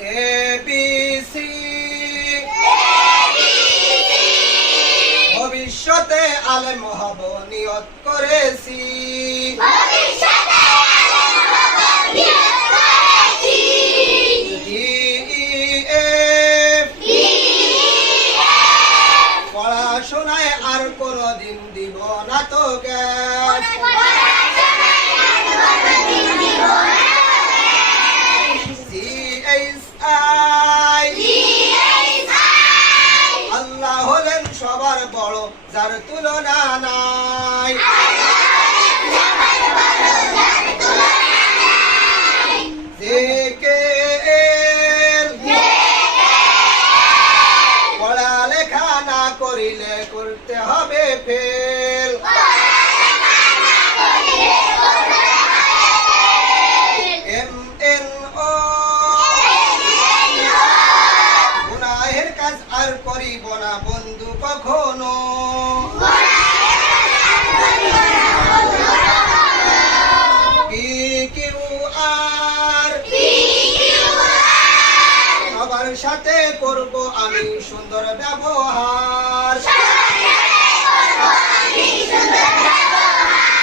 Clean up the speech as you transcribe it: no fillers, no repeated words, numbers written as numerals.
ABC ভবিষ্যতে আলেম হব নিয়ত করেছি পড়াশোনায় আর কোনদিন দিব না তো গ্যাপ আল্লাহ হলেন সবার বড় যার তুলনা নাই পড়ালেখা না করিলে করতে হবে ফেল MNO গুনাহের কাজ আর করিব না বন্ধু কখনো PQR সবার সাথে করব আমি সুন্দর ব্যবহার